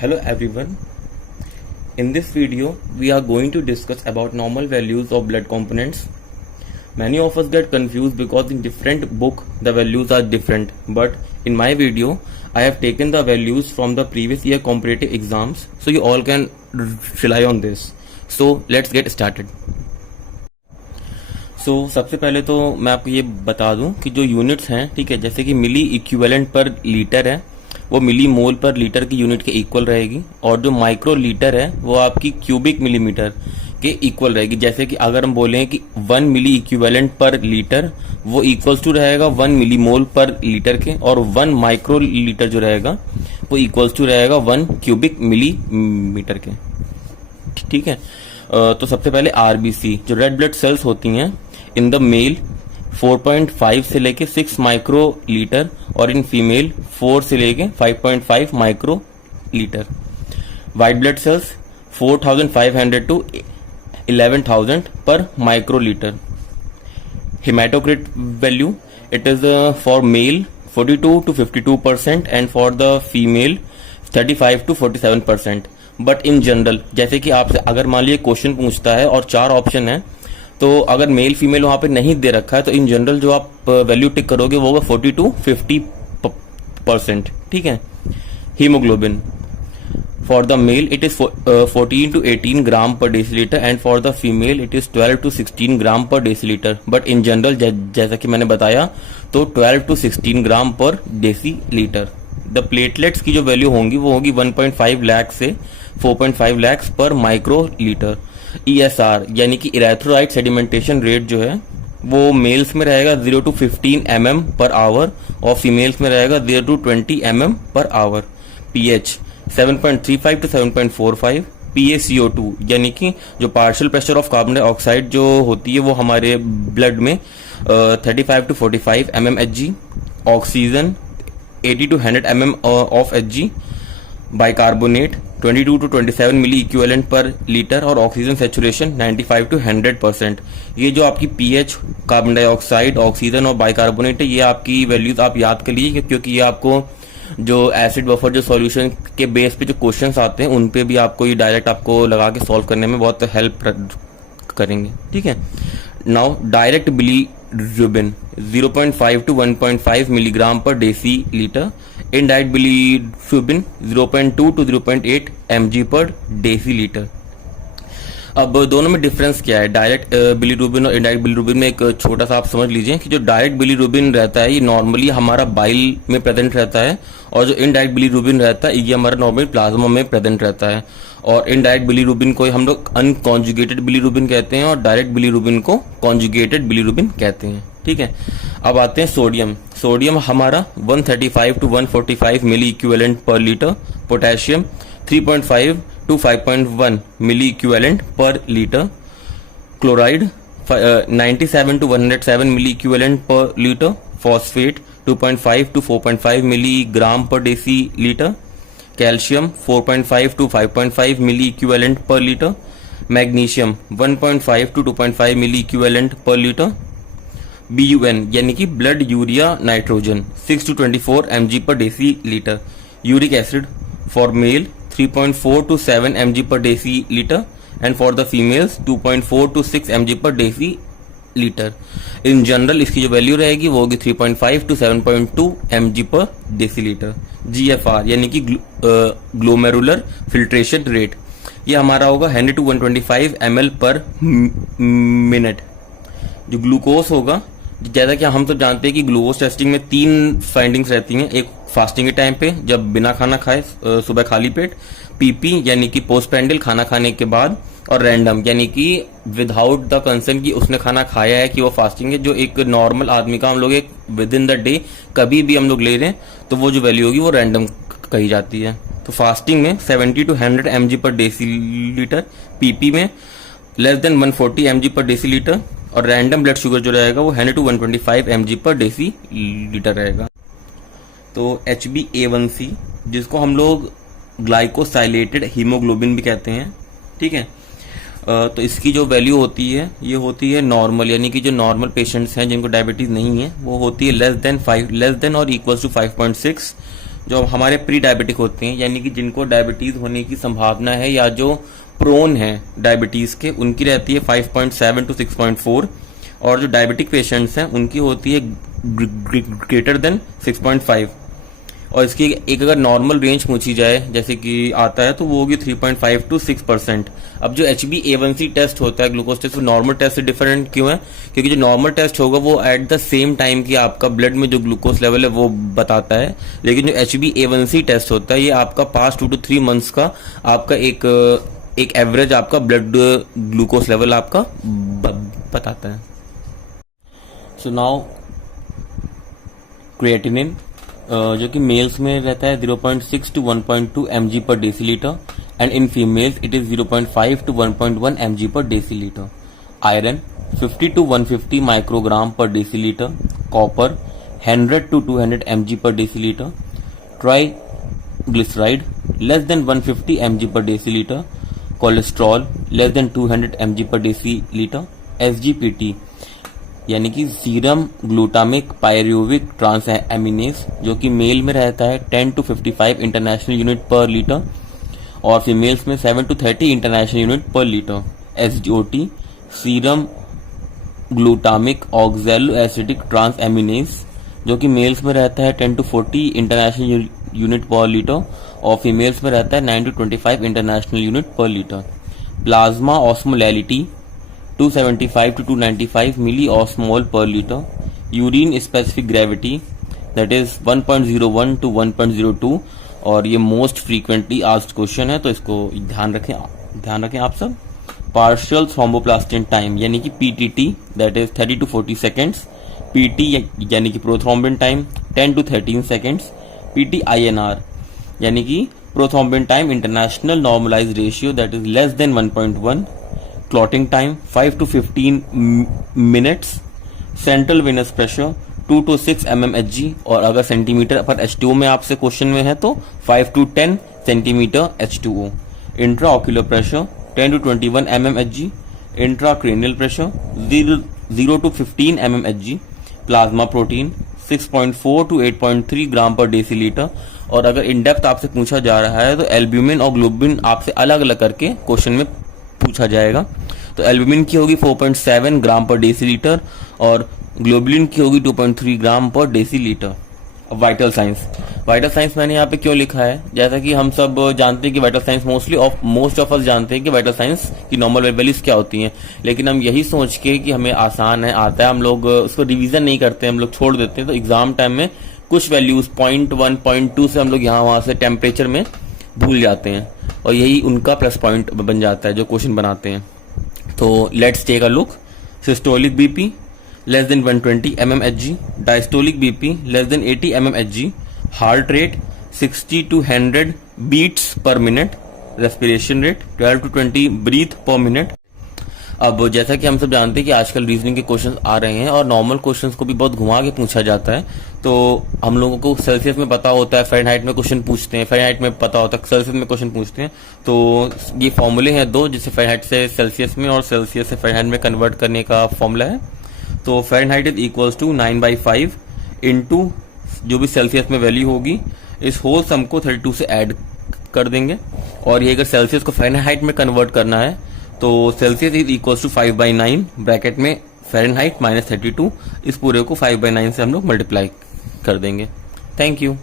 Hello everyone. In this video, we are going to discuss about normal values of blood components. Many of us get confused because in different book the values are different. But in my video, I have taken the values from the previous year comparative exams, so you all can rely on this. So let's get started. सबसे पहले तो मैं आपको ये बता दूं कि जो यूनिट्स हैं, ठीक है, जैसे कि मिली इक्विवेलेंट पर लीटर है वो मिली मोल पर लीटर की यूनिट के इक्वल रहेगी, और जो माइक्रो लीटर है वो आपकी क्यूबिक मिलीमीटर के इक्वल रहेगी। जैसे कि अगर हम बोलें कि 1 मिली इक्विवेलेंट पर लीटर वो इक्वल्स टू रहेगा 1 मिली मोल पर लीटर के, और 1 माइक्रो लीटर जो रहेगा वो इक्वल्स टू रहेगा 1 क्यूबिक मिलीमीटर के। ठीक है, तो सबसे पहले आरबीसी जो रेड ब्लड सेल्स होती हैं इन द मेल 4.5 से लेके 6 माइक्रो लीटर, और इन फीमेल 4 से लेके 5.5 micro litre. White blood cells 4,500 to 11,000 per micro litre. Haematocrit value it is for male 42 to 52% and for the female 35 to 47%। But in general जैसे कि आपसे अगर मान लीजिए क्वेश्चन पूछता है और 4 ऑप्शन है, तो अगर मेल फीमेल वहां पे नहीं दे रखा है तो इन जनरल जो आप वैल्यू टिक करोगे वो होगा 40 to 50%। ठीक है। Haemoglobin for the male it is 14 to 18 gram per decilitre and for the female it is 12 to 16 gram per decilitre. But in general जैसा कि मैंने बताया तो 12 to 16 gram per decilitre. The platelets की जो वैल्यू होंगी वो होगी 1.5 लाख से 4.5 लाख पर माइक्रो लीटर। ESR यानी कि इरेथ्रोसाइट सेडिमेंटेशन रेट जो है वो मेल्स में रहेगा 0 to 15 mm पर आवर, और फीमेल्स में रहेगा 0 to 20 mm per hour. pH 7.35 to 7.45। PaCO2 यानी कि जो partial pressure of carbon dioxide जो होती है वो हमारे ब्लड में 35 to 45 mmHg। Oxygen 80 to 100 mm of Hg। Bicarbonate 22 to 27 milliequivalent per litre, और ऑक्सीजन सैचुरेशन 95 to 100%। ये जो आपकी पीएच, कार्बन डाइऑक्साइड, ऑक्सीजन और बाइकार्बोनेट है, ये आपकी वैल्यूज आप याद कर लीजिए, क्योंकि ये आपको जो एसिड बफर जो सॉल्यूशन के बेस पे जो क्वेश्चंस आते हैं उन पे भी आपको ये डायरेक्ट आपको लगा के सॉल्व करने में बहुत हेल्प करेंगे। ठीक है। Now direct bilirubin 0.5 to 1.5 milligram per decilitre. Indirect bilirubin 0.2 to 0.8 mg per decilitre. अब दोनों में डिफरेंस क्या है, डायरेक्ट बिलीरुबिन और इनडायरेक्ट बिलीरुबिन में एक छोटा सा आप समझ लीजिए कि जो डायरेक्ट बिलीरुबिन रहता है ये नॉर्मली हमारा बाइल में प्रेजेंट रहता है, और जो इनडायरेक्ट बिलीरुबिन रहता है ये हमारा नॉर्मली प्लाज्मा में प्रेजेंट रहता है। और इनडायरेक्ट बिलीरुबिन को हम लोग अनकॉन्जुगेटेड बिलीरुबिन कहते हैं, और डायरेक्ट बिलीरुबिन को कॉन्जुगेटेड बिलीरुबिन कहते हैं। ठीक है। अब आते हैं सोडियम। सोडियम हमारा 135 to 145 milliequivalent per litre. Potassium 3.5 to 5.1 milliequivalent per litre. Chloride 97 to 107 milliequivalent per litre. Phosphate 2.5 to 4.5 milligram per decilitre. Calcium 4.5 to 5.5 milliequivalent per litre. Magnesium 1.5 to 2.5 milliequivalent per litre. BUN यानी कि blood urea nitrogen 6 to 24 mg per decilitre. Uric acid for male 3.4 to 7 mg per decilitre, and for the females 2.4 to 6 mg per decilitre. In general इसकी जो value रहेगी वो होगी 3.5 to 7.2 mg per deci litre. GFR यानी कि glomerular filtration rate, ये हमारा होगा 100 to 125 ml पर मिनट। जो ग्लूकोज होगा, जैसा कि हम तो जानते हैं कि ग्लूकोज टेस्टिंग में 3 फाइंडिंग्स रहती हैं। एक फास्टिंग के टाइम पे जब बिना खाना खाए सुबह खाली पेट, PP यानी कि पोस्ट पेंडल खाना खाने के बाद, और रैंडम यानी कि विदाउट द कंसर्न कि उसने खाना खाया है कि वो फास्टिंग है। जो एक नॉर्मल आदमी का हम लोग एक विद इन द डे कभी भी हम लोग ले रहे हैं तो वो जो वैल्यू होगी वो रैंडम कही जाती है। तो फास्टिंग में 70 to 100 mg per deci litre, PP में less than 140 mg per deci litre, और रैंडम ब्लड शुगर जो रहेगा वो 100 to 125 mg per deci litre रहेगा। तो HbA1c जिसको हम लोग ग्लाइकोसाइलेटेड हीमोग्लोबिन भी कहते हैं। ठीक है। तो इसकी जो वैल्यू होती है ये होती है नॉर्मल, यानी कि जो नॉर्मल पेशेंट्स हैं जिनको डायबिटीज नहीं है वो होती है लेस देन और इक्वल्स टू 5.6 जो हमारे प्री डायबिटिक होते हैं, यानी कि जिनको डायबिटीज होने की संभावना है या जो प्रोन है डायबिटीज के, उनकी रहती है 5.7 to 6.4, और जो डायबिटिक पेशेंट्स हैं उनकी होती है ग्रेटर देन 6.5। और इसकी एक अगर नॉर्मल रेंज पूछी जाए जैसे कि आता है तो वो होगी 3.5 to 6%। अब जो HbA1c टेस्ट होता है ग्लूकोज टेस्ट, वो नॉर्मल टेस्ट से डिफरेंट क्यों है? क्योंकि जो नॉर्मल टेस्ट होगा वो एट द सेम टाइम की आपका ब्लड में जो ग्लूकोज लेवल है वो बताता है, लेकिन जो HbA1c टेस्ट होता है ये आपका पास्ट 2 to 3 मंथ्स का आपका एक एवरेज आपका ब्लड ग्लूकोज लेवल आपका बताता है। सो नाउ क्रिएटिनिन जो कि मेल्स में रहता है 0.6 to 1.2 mg per deciliter and in females it is 0.5 to 1.1 mg per deciliter। Iron 50 to 150 microgram per decilitre. Copper 100 to 200 mg per deciliter। Triglyceride less than 150 mg per deciliter। Cholesterol less than 200 mg per deciliter। SGPT यानी कि serum glutamic pyruvic transaminase, जो कि male में रहता है 10 to 55 international unit per litre और females में 7 to 30 international unit per litre. SGOT serum glutamic oxalo acidic transaminase, जो कि मेल्स में रहता है 10 to 40 international unit per litre और फीमेल्स में रहता है 9 to 25 international unit per litre. Plasma osmolality 275 to 295 milliosmole per litre. Urine specific gravity that is 1.01 to 1.02, और ये मोस्ट फ्रीक्वेंटली आस्क्ड क्वेश्चन है तो इसको ध्यान रखें आप सब। पार्शियल थ्रोम्बोप्लास्टिन टाइम यानी कि PTT that is 30 to 40 seconds. PT यानी कि prothrombin time 10 to 13 seconds. PTINR यानी कि prothrombin time international normalised ratio that is less than 1.1। Clotting time 5 to 15 minutes. Central venous pressure 2 to 6 mmHg, और अगर centimetre पर H2O में आपसे question में है तो 5 to 10 centimetre H2O। Intra ocular pressure 10 to 21 mmHg। Intracranial pressure 0 to 15 mmHg। Plasma protein 6.4 to 8.3 gram per decilitre, और अगर इन डेप्थ आपसे पूछा जा रहा है तो एल्ब्यूमिन और ग्लोबुलिन आपसे अलग अलग करके क्वेश्चन में पूछा जाएगा। तो एल्ब्यूमिन की होगी 4.7 ग्राम पर डेसीलीटर और ग्लोबुलिन की होगी 2.3 ग्राम पर डेसीलीटर। अब वाइटल साइंस मैंने यहाँ पे क्यों लिखा है, जैसा कि हम सब जानते हैं कि vital science most of us जानते हैं कि वाइटल साइंस की नॉर्मल वैल्यूज क्या होती हैं, लेकिन हम यही सोच के कि हमें आसान है आता है हम लोग उसको रिवीजन नहीं करते, हम लोग छोड़ देते हैं। तो एग्जाम टाइम में कुछ वैल्यूज 0.1 0.2 से हम लोग यहाँ वहां से टेम्परेचर में भूल जाते हैं, और यही उनका प्लस पॉइंट बन जाता है जो क्वेश्चन बनाते हैं। तो let's take a look. Systolic BP less than 120 mmHg। Diastolic BP less than 80 mmHg। Heart rate 60 to 100 beats per minute. Respiration rate 12 to 20 breath per minute. अब जैसा कि हम सब जानते हैं कि आजकल रीजनिंग के क्वेश्चंस आ रहे हैं और नॉर्मल क्वेश्चंस को भी बहुत घुमा के पूछा जाता है, तो हम लोगों को सेल्सियस में पता होता है, फ़ारेनहाइट में क्वेश्चन पूछते हैं, फ़ारेनहाइट में पता होता है, सेल्सियस में क्वेश्चन पूछते हैं। तो ये फॉर्मूले हैं दो, जिसे फ़ारेनहाइट से सेल्सियस में और सेल्सियस से फ़ारेनहाइट में कन्वर्ट करने का फॉर्मूला है। तो Fahrenheit is equals to 9/5 into जो भी सेल्सियस में वैल्यू होगी, इस होल सम को 32 से ऐड कर देंगे, और ये अगर सेल्सियस को फ़ारेनहाइट में कन्वर्ट करना है तो Celsius is equals to 5/9 bracket में फ़ारेनहाइट -32, इस पूरे को 5/9 से हम लोग मल्टीप्लाई कर देंगे। Thank you.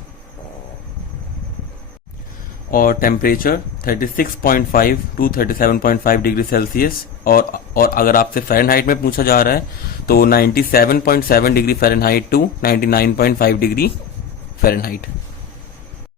और टेम्परेचर 36.5 to 37.5 डिग्री सेल्सियस, और अगर आपसे फ़ारेनहाइट में पूछा जा रहा है तो 97.7 degree Fahrenheit to 99.5 degree Fahrenheit.